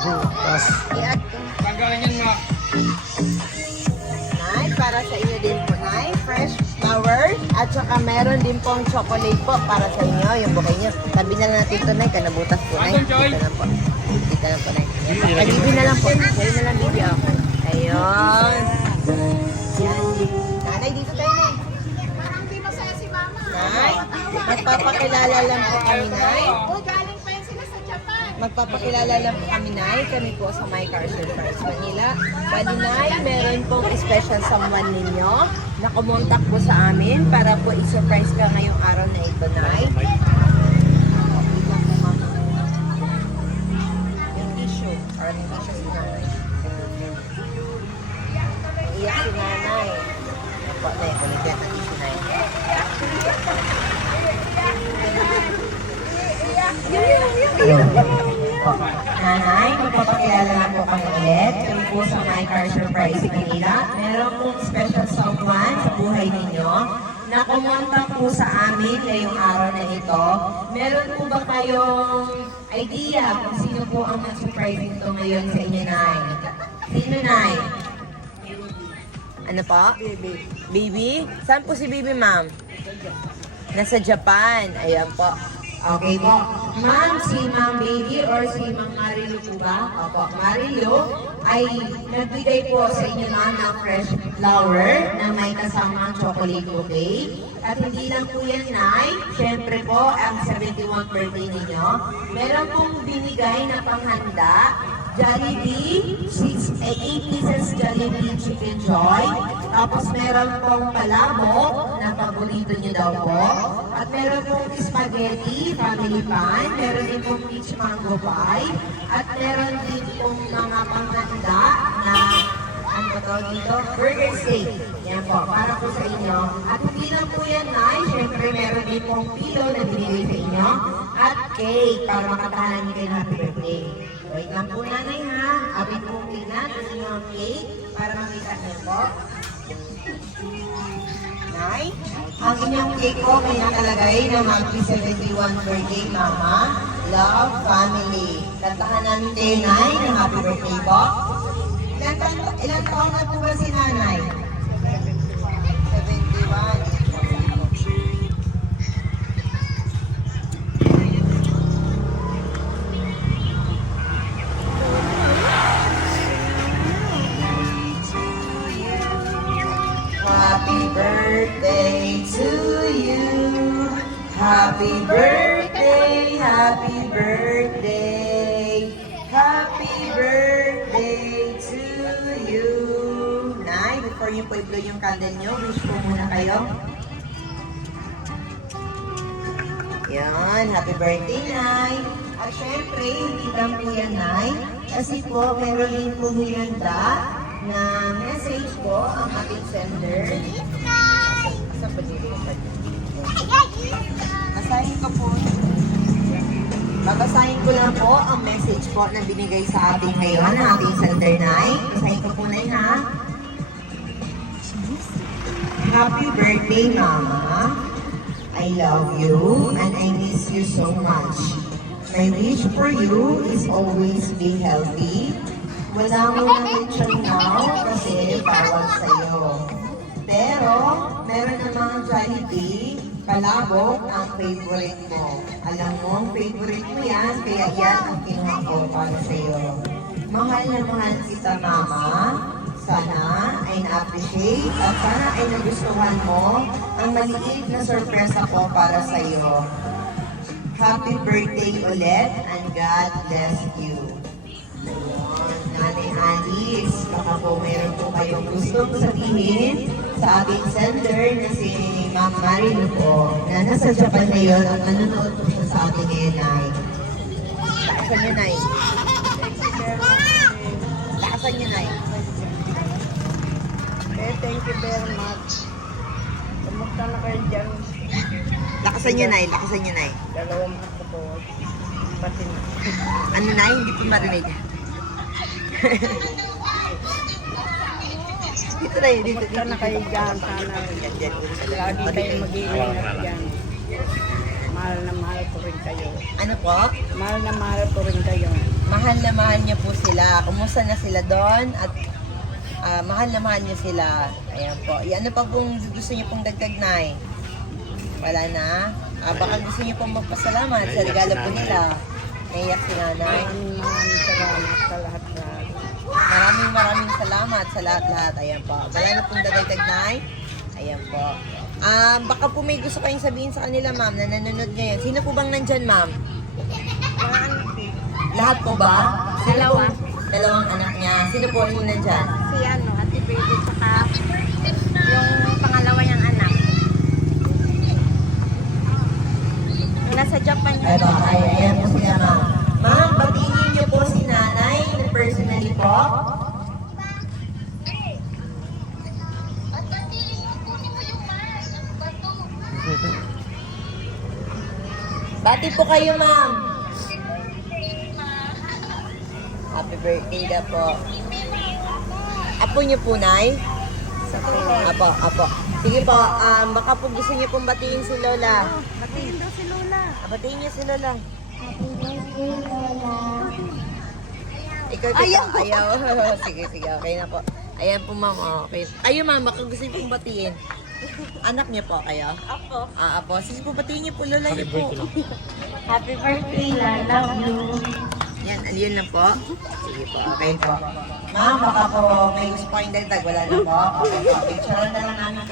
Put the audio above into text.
Bukas. I-add ko. Tanggalin yan, ma. Nay, para sa inyo din po, Nay. Fresh flower. At saka meron din pong chocolate po para sa inyo. Yung bukay nyo. Tabi na lang natin ito, Nay. Kanabutas po, Nay. Dito lang po. Dito lang po, Nay. Ay, bibi na lang po. Sa'yo na lang, bibi. Okay. Ayun. Yan. Nanay, dito tayo, Nay. Parang di masaya si Mama. Nay, magpapakilala lang po kami, Nay. Uy, galing pa yan sila sa Japan. Magpapakilala lang po kami, Nay. Kami po sa My Car Surprise Manila. Bali, Nay, meron pong special someone ninyo na kumontak po sa amin para po i-surprise ka ngayong araw na ito, Nay. Yung tissue. Parang yung tissue si Nanay. Iyak si Nanay. Opo, Nay. Ulit yan ang tissue, Nay. Nanay, magpapakilala lang po kami ulit. Kami po sa My Car Surprise Manila. Meron pong special someone sa buhay ninyo na kumontak po sa amin ngayong araw na ito. Meron po ba kayong idea kung sino po ang mag-surprise nito ngayon sa inyo, Nay? Sino, Nay? Ano po? Baby. Baby? Saan po si Baby, ma'am? Nasa Japan. Ayan po. Okay po. Ma'am, si Ma'am Baby or si Ma'am Marilu po ba? Opo, Marilu ay nagbigay po sa inyo ma'am ng fresh flower na may kasamang chocolate bouquet. At hindi lang po yan, Nay. Siyempre po, ang 71st birthday ninyo. Meron pong binigay na panghanda. Jollibee, 8 pieces Jollibee Chicken Joy. Tapos meron pong palabok na paborito niyo daw po. At meron pong spaghetti, family pan. Meron din pong peach mango pie. At meron din pong mga panghanda na ano ba tawag dito? Burger steak. Yan po, para po sa inyo. At hindi lang po yan, Nay. Siyempre, meron din pong pillow na binigay sa inyo. At cake, para makatahanan niyo kayo ng happy birthday. Wait lang po, Nanay, ha? Abin pong tignan ang inyong cake para makita niyo po. Nay, ang inyong cake po may nakalagay na happy 71 birthday, Mama. Love, family. Kantahan namin kayo, Nay, ng happy birthday po. Ilang taon na po ba si Nanay? 71. Happy birthday to you. Happy birthday, happy birthday. Happy birthday to you. Nay, before you po i-blow yung candle nyo, wish po muna kayo. Yan, happy birthday, Nay. At syempre, hindi lang po yan, Nay. Kasi po, meron din po hinanda na message po ang ating sender. Sa pagdilipan. Basahin ko po. Babasahin ko lang po ang message po na binigay sa ating ngayon ng ating sender, Nay. Basahin ko po, Nay, ha? Happy birthday, Mama. I love you and I miss you so much. My wish for you is always be healthy. Wala mo na mention now kasi bawal sa'yo. Pero, meron namang Jollibee, palabok ang favorite mo. Alam mo, ang favorite mo yan, kaya yan ang kinuha ko para sa'yo. Mahal na mahal kita, Mama. Sana ay na-appreciate at sana ay nagustuhan mo ang maliit na sorpresa ko para sa'yo. Happy birthday ulit and God bless you. Nanay Alice, baka po meron po kayong gustong sabihin sa ating sender na si Ma'am Marilu po na nasa Japan ngayon at nanonood po siya sa ating ngayon, Nay. Lakasan niyo, Nay. Lakasan niyo, Nay. Thank you very much. Kamusta na kayo dyan? Lakasan niyo, Nay. Lakasan niyo, Nay. Dalawang ako po. Pati na. Ano, Nay? Hindi po marinig. Dito na yun. Dito Kamusta na kayo dyan? Sana lagi kayo mag-iingat dyan. Mahal na mahal ko rin kayo. Ano po? Mahal na mahal ko rin kayo. Mahal na mahal niyo po sila. Kumusta na sila doon? At mahal na mahal niyo sila. Ayan po. Ano pa pong gusto niyo pong dagdag na? Wala na? Baka gusto niyo pong magpasalamat sa regalo po nila. Naiyak si nanay. Maraming salamat sa lahat na. Maraming salamat sa lahat-lahat. Ayan po. Wala na pong dagdag na? Ayan po. Baka po may gusto kayong sabihin sa kanila, ma'am, na nanonood ngayon. Sino po bang nandyan, ma'am? Lahat po ba? Dalawa. Dalawang anak niya. Sino po yung nandyan? Si Ate Baby, saka yung pangalawa niyang anak. Nasa Japan Ay, yun. ayan po sila, ma'am. Ma'am, batiin niyo po si nanay na personally po. Bati po kayo, ma'am. Happy birthday na po. Apo niyo po, nay? Apo. Sige po, baka po gusto niyo pong batiin si Lola. Batiin daw si Lola. Batiin niyo si Lola. Ikaw, ayaw. Sige, okay na po. Ayan po, ma'am. Okay. Ayun, ma'am, baka gusto niyo pong batiin. Anak niyo po kayo? Apo. Apo. Sige po, batiin niyo po, Lola niyo po. Happy birthday, Lola. Love you. Yan, alin na po. Sige po, okay po. Ma'am, baka po may gusto po kayong dagdag. Wala na po. Okay po. Picture na lang namin